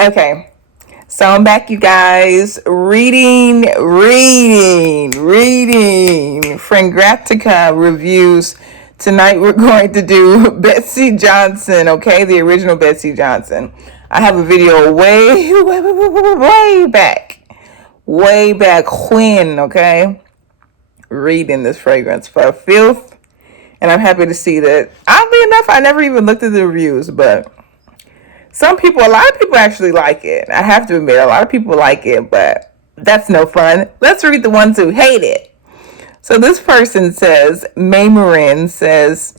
Okay, so I'm back, you guys. Reading. Frangratica reviews. Tonight we're going to do Betsey Johnson, okay? The original Betsey Johnson. I have a video way back. Way back when, okay? Reading this fragrance for filth. And I'm happy to see that. Oddly enough, I never even looked at the reviews, but a lot of people actually like it. I have to admit, a lot of people like it, but that's no fun. Let's read the ones who hate it. So this person says, May Marin says,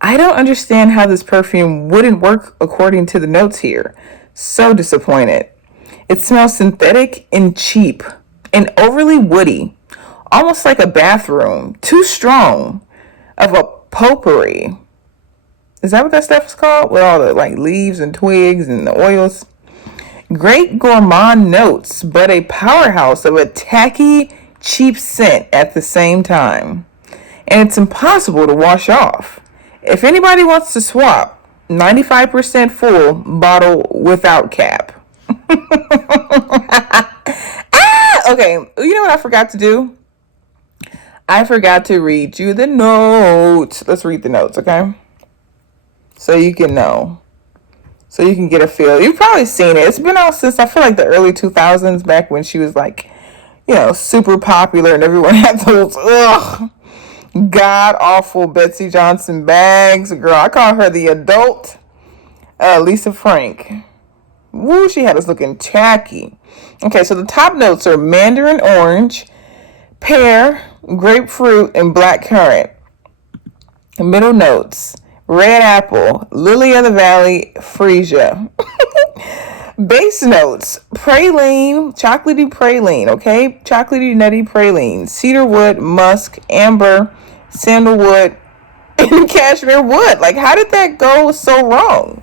I don't understand how this perfume wouldn't work according to the notes here. So disappointed. It smells synthetic and cheap and overly woody, almost like a bathroom, too strong of a potpourri. Is that what that stuff is called? With all the leaves and twigs and the oils. Great gourmand notes, but a powerhouse of a tacky, cheap scent at the same time. And it's impossible to wash off. If anybody wants to swap, 95% full bottle without cap. Okay, you know what I forgot to do? I forgot to read you the notes. Let's read the notes, okay? So you can know. So you can get a feel. You've probably seen it. It's been out since, I feel like, the early 2000s, back when she was super popular and everyone had those, god-awful Betsey Johnson bags. Girl, I call her the adult Lisa Frank. Woo, she had us looking tacky. Okay, so the top notes are mandarin orange, pear, grapefruit, and black currant. The middle notes, red apple, lily of the valley, freesia. Base notes, praline, chocolatey praline, okay? Chocolatey nutty praline, cedarwood, musk, amber, sandalwood, and cashmere wood. How did that go so wrong?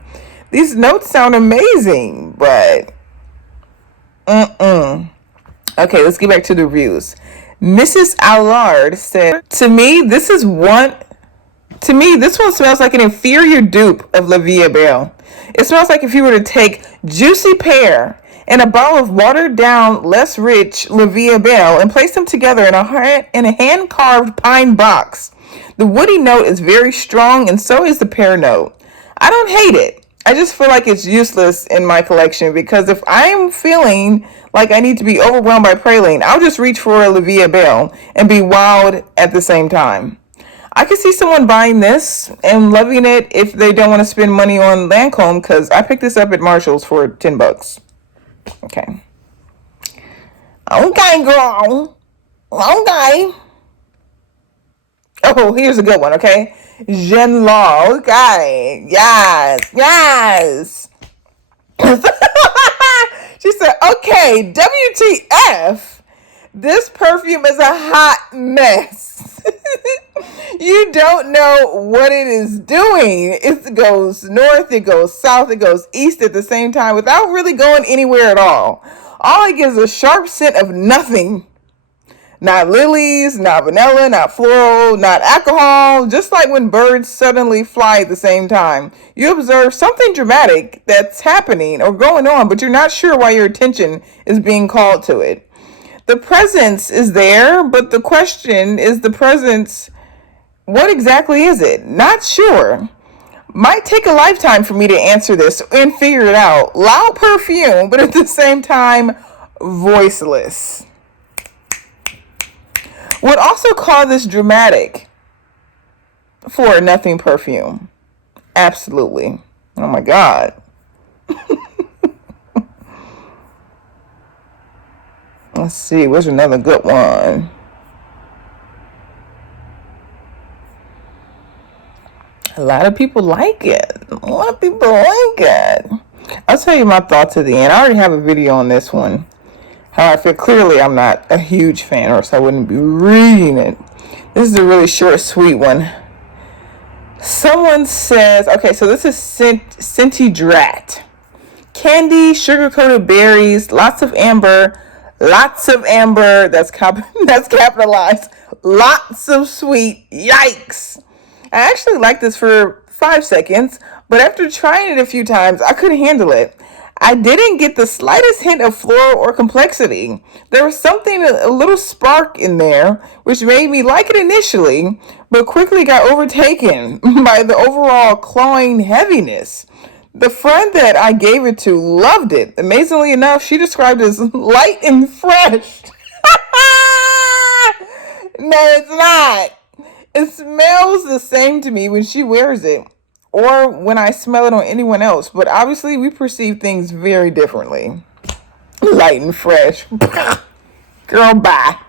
These notes sound amazing, but Okay, let's get back to the reviews. Mrs. Allard said, to me, this one smells like an inferior dupe of La Vie Belle. It smells like if you were to take juicy pear and a bottle of watered down, less rich La Vie Belle and place them together in a hand-carved pine box. The woody note is very strong, and so is the pear note. I don't hate it. I just feel like it's useless in my collection, because if I'm feeling like I need to be overwhelmed by praline, I'll just reach for a La Vie Belle and be wowed at the same time. I could see someone buying this and loving it if they don't want to spend money on Lancome, because I picked this up at Marshall's for $10. Okay. Okay, girl. Okay. Oh, here's a good one, okay? Jean Law. Okay. Yes. She said, okay, WTF. This perfume is a hot mess. You don't know what it is doing. It goes north, it goes south, it goes east at the same time without really going anywhere at all. All it gives is a sharp scent of nothing. Not lilies, not vanilla, not floral, not alcohol. Just like when birds suddenly fly at the same time. You observe something dramatic that's happening or going on, but you're not sure why your attention is being called to it. The presence is there, but the question is, the presence, what exactly is it? Not sure. Might take a lifetime for me to answer this and figure it out. Loud perfume, but at the same time, voiceless. Would also call this dramatic for a nothing perfume. Absolutely. Oh my God. Let's see, where's another good one? A lot of people like it. I'll tell you my thoughts at the end. I already have a video on this one. How I feel. Clearly, I'm not a huge fan, or else I wouldn't be reading it. This is a really short, sweet one. Someone says, okay, so this is Scenty Drat. Candy, sugar-coated berries, lots of amber, that's capitalized, lots of sweet, yikes. I actually liked this for 5 seconds, but after trying it a few times, I couldn't handle it. I didn't get the slightest hint of floral or complexity. There was something, a little spark in there, which made me like it initially, but quickly got overtaken by the overall clawing heaviness. The friend that I gave it to loved it. Amazingly enough, she described it as light and fresh. No, it's not. It smells the same to me when she wears it or when I smell it on anyone else, but obviously we perceive things very differently. Light and fresh. Girl, bye.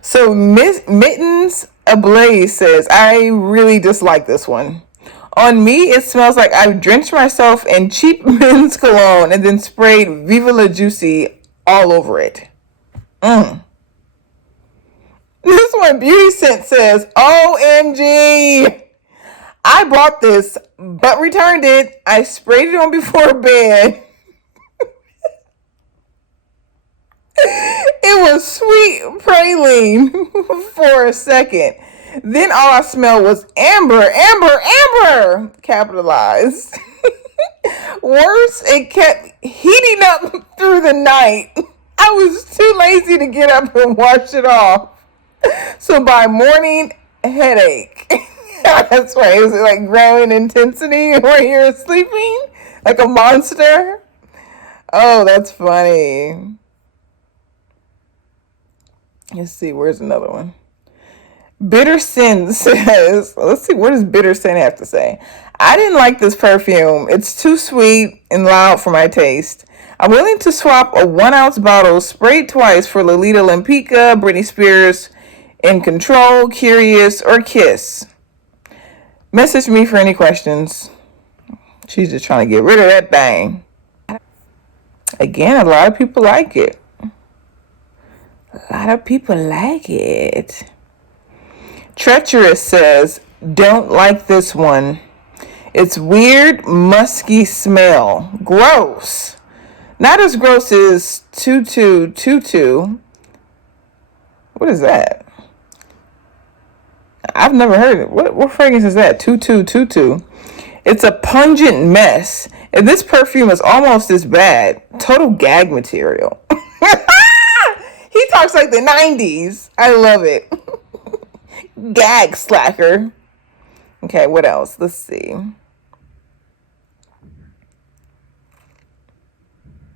So Miss Mittens Ablaze says, I really dislike this one. On me, it smells like I've drenched myself in cheap men's cologne and then sprayed Viva La Juicy all over it. This one, Beauty Scent, says, OMG. I bought this, but returned it. I sprayed it on before bed. It was sweet praline for a second. Then all I smelled was amber, amber, amber, capitalized. Worse, it kept heating up through the night. I was too lazy to get up and wash it off. So by morning, headache. That's right. It was like growing intensity when you're sleeping, like a monster. Oh, that's funny. Let's see. Where's another one? Bitter Sin says, let's see, what does Bitter Sin have to say? I didn't like this perfume. It's too sweet and loud for my taste. I'm willing to swap a 1 ounce bottle sprayed twice for Lolita Lampica, Britney Spears, In Control, Curious, or Kiss. Message me for any questions. She's just trying to get rid of that thing. Again, a lot of people like it. A lot of people like it. Treacherous says, don't like this one. It's weird, musky smell. Gross. Not as gross as 2222. What is that? I've never heard it. What fragrance is that? 2222. It's a pungent mess. And this perfume is almost as bad. Total gag material. He talks like the 90s. I love it. Gag slacker. Okay, what else? Let's see.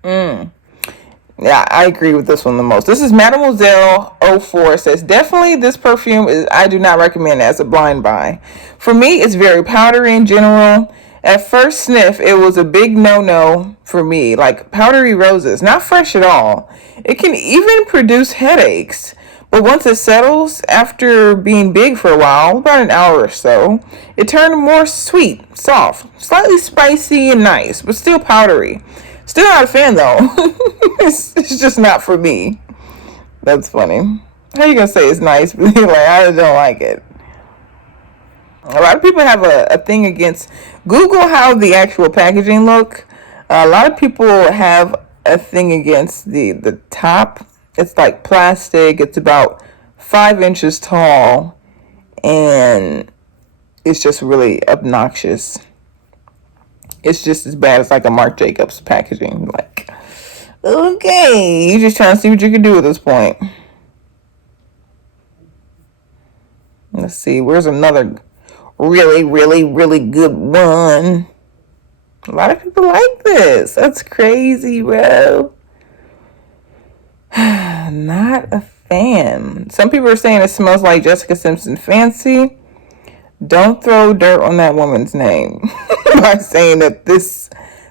Yeah, I agree with this one the most. This is Mademoiselle 04 says, definitely this perfume is I do not recommend as a blind buy. For me, it's very powdery in general. At first sniff, it was a big no-no for me, like powdery roses, not fresh at all. It can even produce headaches. But once it settles, after being big for a while, about an hour or so, it turned more sweet, soft, slightly spicy and nice, but still powdery. Still not a fan though. It's just not for me. That's funny. How you gonna say it's nice, but you're like, I just don't like it. A lot of people have a thing against, Google how the actual packaging look. A lot of people have a thing against the top. It's like plastic. It's about 5 inches tall, and it's just really obnoxious. It's just as bad as like a Marc Jacobs packaging. Like, okay, you're just trying to see what you can do at this point. Let's see, where's another really, really, really good one? A lot of people like this. That's crazy, bro. Not a fan. Some people are saying it smells like Jessica Simpson Fancy. Don't throw dirt on that woman's name by saying that this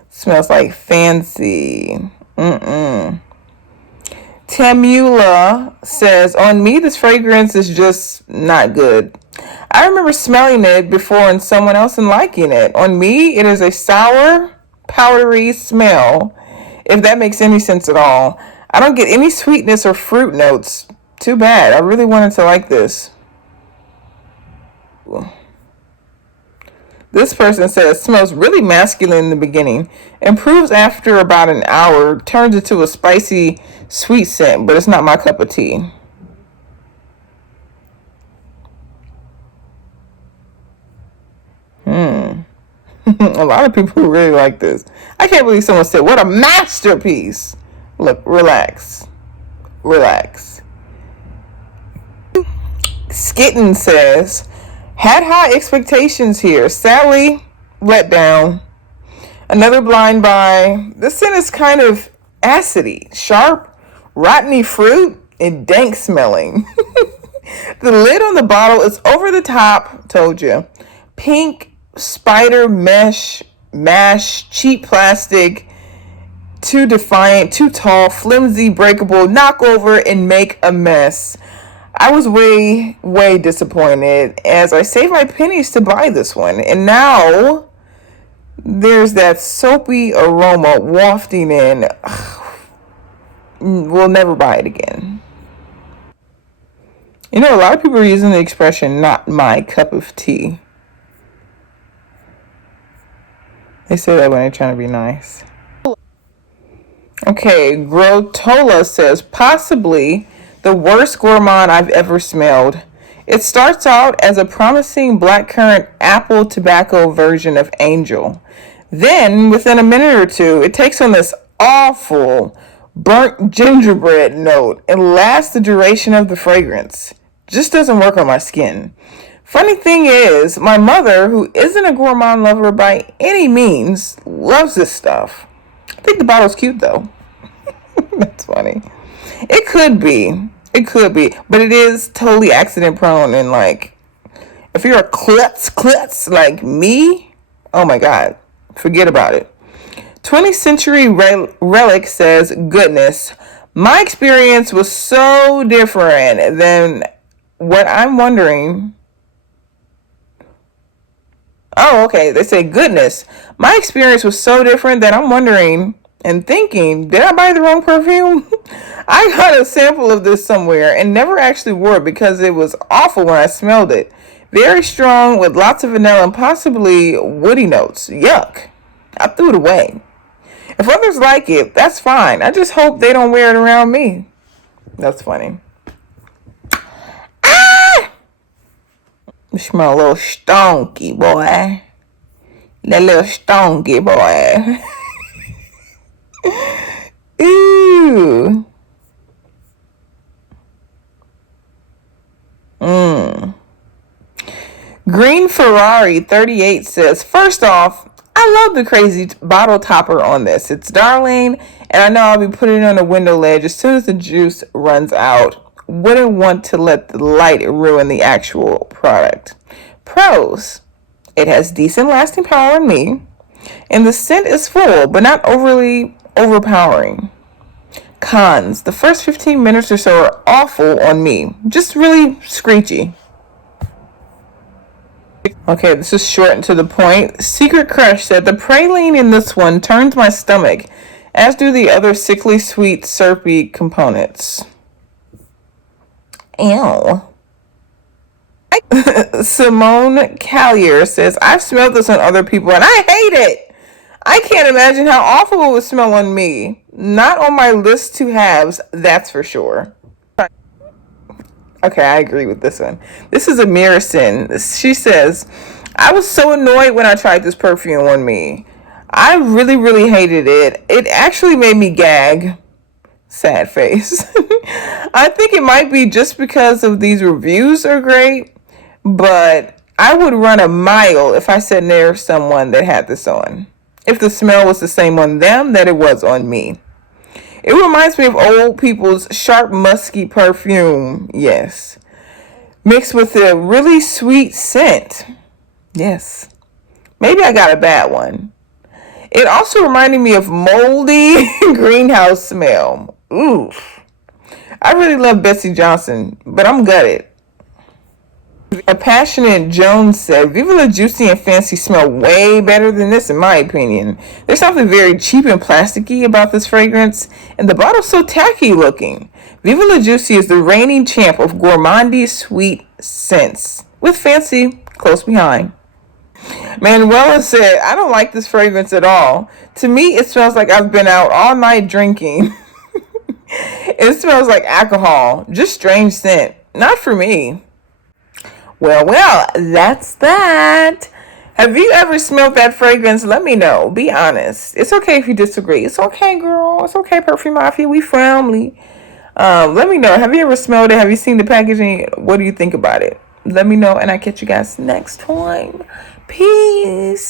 smells like Fancy. Tamula says, on me, this fragrance is just not good. I remember smelling it before and someone else and liking it. On me, it is a sour, powdery smell, if that makes any sense at all. I don't get any sweetness or fruit notes. Too bad. I really wanted to like this. This person says, smells really masculine in the beginning, improves after about an hour, turns into a spicy, sweet scent, but it's not my cup of tea. A lot of people really like this. I can't believe someone said, what a masterpiece. Look, relax. Relax. Skitten says, had high expectations here. Sadly, let down. Another blind buy. This scent is kind of acidy, sharp, rotteny fruit, and dank smelling. The lid on the bottle is over the top, told you. Pink, spider mesh, mash, cheap plastic, too defiant, too tall, flimsy, breakable, knock over, and make a mess. I was way, way disappointed as I saved my pennies to buy this one. And now there's that soapy aroma wafting in. We'll never buy it again. You know, a lot of people are using the expression, not my cup of tea. They say that when they're trying to be nice. Okay, Grotola says, possibly the worst gourmand I've ever smelled. It starts out as a promising blackcurrant apple tobacco version of Angel. Then, within a minute or two, it takes on this awful burnt gingerbread note and lasts the duration of the fragrance. Just doesn't work on my skin. Funny thing is, my mother, who isn't a gourmand lover by any means, loves this stuff. I think the bottle's cute though. That's funny. It could be, but it is totally accident prone, and like, if you're a klutz like me, oh my god, forget about it. 20th Century Relic says, goodness, my experience was so different than what I'm wondering. Oh, okay. They say, goodness, my experience was so different that I'm wondering and thinking, did I buy the wrong perfume? I got a sample of this somewhere and never actually wore it because it was awful when I smelled it. Very strong with lots of vanilla and possibly woody notes. Yuck. I threw it away. If others like it, that's fine. I just hope they don't wear it around me. That's funny. You smell a little stonky, boy. That little stonky, boy. Ew. Green Ferrari 38 says, first off, I love the crazy bottle topper on this. It's darling, and I know I'll be putting it on a window ledge as soon as the juice runs out. Wouldn't want to let the light ruin the actual product. Pros: it has decent lasting power on me, and the scent is full, but not overly overpowering. Cons: the first 15 minutes or so are awful on me. Just really screechy. Okay, this is short and to the point. Secret Crush said, the praline in this one turns my stomach, as do the other sickly sweet syrupy components. Ew. Simone Callier says, I've smelled this on other people and I hate it. I can't imagine how awful it would smell on me. Not on my list to haves, that's for sure. Okay, I agree with this one. This is Amirison. She says, I was so annoyed when I tried this perfume on me. I really, really hated it. It actually made me gag. Sad face. I think it might be just because of these reviews are great, but I would run a mile if I sat near someone that had this on. If the smell was the same on them that it was on me. It reminds me of old people's sharp, musky perfume. Yes. Mixed with a really sweet scent. Yes. Maybe I got a bad one. It also reminded me of moldy greenhouse smell. Oof. I really love Betsey Johnson, but I'm gutted. A Passionate Jones said, Viva La Juicy and Fancy smell way better than this in my opinion. There's something very cheap and plasticky about this fragrance, and the bottle's so tacky looking. Viva La Juicy is the reigning champ of gourmandy sweet scents, with Fancy close behind. Manuela said, I don't like this fragrance at all. To me, it smells like I've been out all night drinking. It smells like alcohol. Just strange scent. Not for me. Well, that's that. Have you ever smelled that fragrance? Let me know. Be honest. It's okay if you disagree. It's okay, girl. It's okay, Perfume Mafia. We family. Let me know. Have you ever smelled it? Have you seen the packaging? What do you think about it? Let me know, and I catch you guys next time. Peace.